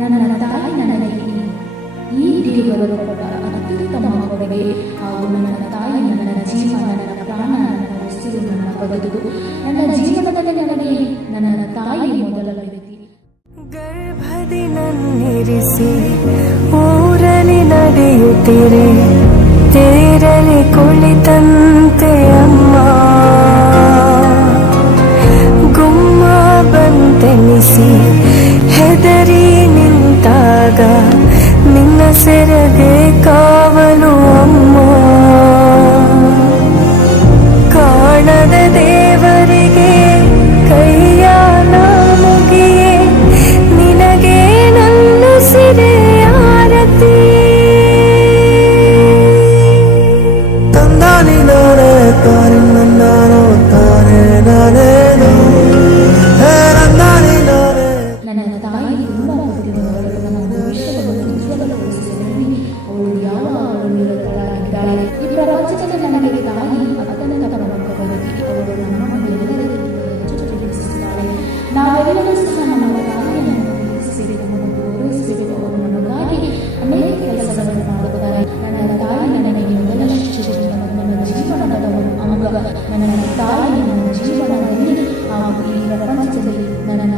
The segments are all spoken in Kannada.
ನನ್ನ ತಾಯಿ ನನಗೆ ಈ ದೇವರು ಕೊಟ್ಟ ಅತ್ಯುತ್ತಮ ಕೊಡುಗೆ ಹಾಗೂ ನನ್ನ ತಾಯಿ ನನ್ನ ಜೀವನ, ನನ್ನ ಪ್ರಾಣ, ನನ್ನ ಉಸಿರು, ನನ್ನ ಬದುಕು, ನನ್ನ ಜೀವನದಲ್ಲಿ ನನಗೆ ನನ್ನ ತಾಯಿ ಮೊದಲ ವ್ಯಕ್ತಿ. ಗರ್ಭದಿ ನನ್ನಿರಿಸಿ ಊರಲಿ ನಡೆಯುತ್ತಿರೆ, ತೇರಲಿ ಕುಳಿತಂತೆ ಅಮ್ಮ, ಗುಮ್ಮ ಬಂತೆನಿಸಿ ಹೆದರಿ ನಿಂತಾಗ ನಿನ್ನ ಸೆರಗೆ ಕಾವಲು ಅಮ್ಮ. ಕಾಣದ ದೇವರಿಗೆ ಕೈಯ ಮುಗಿಯೇ ನಿನಗೆ ನನ್ನ ಸಿರೆ ಆರತಿ. ತಂದಾನಿ ನಾನೇ ತಾನೆ ನನ್ನಾನೋ ತಾನೇ ನಾನೇನು ನಂದಾನಿ ನಾನೇ. ನನ್ನ ತಾಯಿ ತುಂಬ ನಮ್ಮ ವಿಶ್ವವನ್ನು ಉಜ್ವಲಗೊಳಿಸಿದಲ್ಲಿ ಅವಳು ಯಾವಾಗಲೂ ನಿರತಳಾಗಿದ್ದಾಳೆ. ಈ ಪ್ರಪಂಚದಲ್ಲಿ ನನಗೆ ತಾಯಿ ಅತ್ಯಂತ ಪ್ರಮುಖವಾಗಿ ಅವಳು ನಮ್ಮನ್ನು ಎಲ್ಲರಿಗಿಂತ ಹೆಚ್ಚು ಪ್ರೀತಿಸುತ್ತಾಳೆ. ನಾವೆಲ್ಲರೂ ಸಹ ನಮ್ಮ ತಾಯಿಯನ್ನು ಪ್ರೀತಿಸಬೇಕು ಮತ್ತು ಗೌರವಿಸಬೇಕು. ಅವರು ನಮಗಾಗಿ ಅನೇಕ ಕೆಲಸಗಳನ್ನು ಮಾಡುತ್ತಾರೆ. ನನ್ನ ತಾಯಿ ನನಗೆ ಮೊದಲ ಶಿಕ್ಷೆ, ನನ್ನ ಜೀವನದ ಒಂದು ಅಂಗ. ನನ್ನ ತಾಯಿ ನನ್ನ ಜೀವನದಲ್ಲಿ ಹಾಗೂ ಈ ಪ್ರಪಂಚದಲ್ಲಿ ನನ್ನ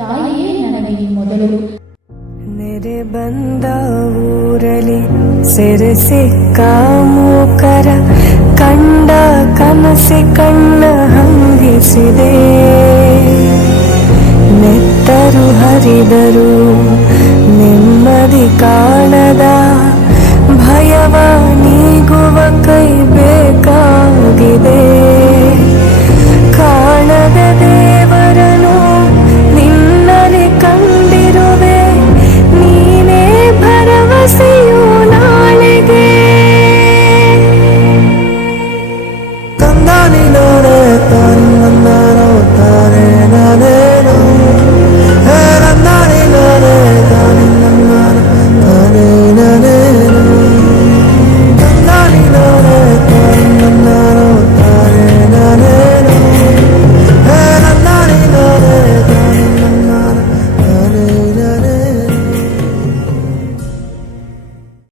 ತಾಯಿಯೇ ನನಗೆ ಮೊದಲು. ನೆರೆ ಬಂದ ಊರಲಿ ಸೆರೆ ಸಿಕ್ಕ ಮೂಕರ ಕಂಡ ಕನಸಿ ಕಣ್ಣ ಹಂಗಿಸಿದೆ. ನೆತ್ತರು ಹರಿದರು ನೆಮ್ಮದಿ ಕಾಣದ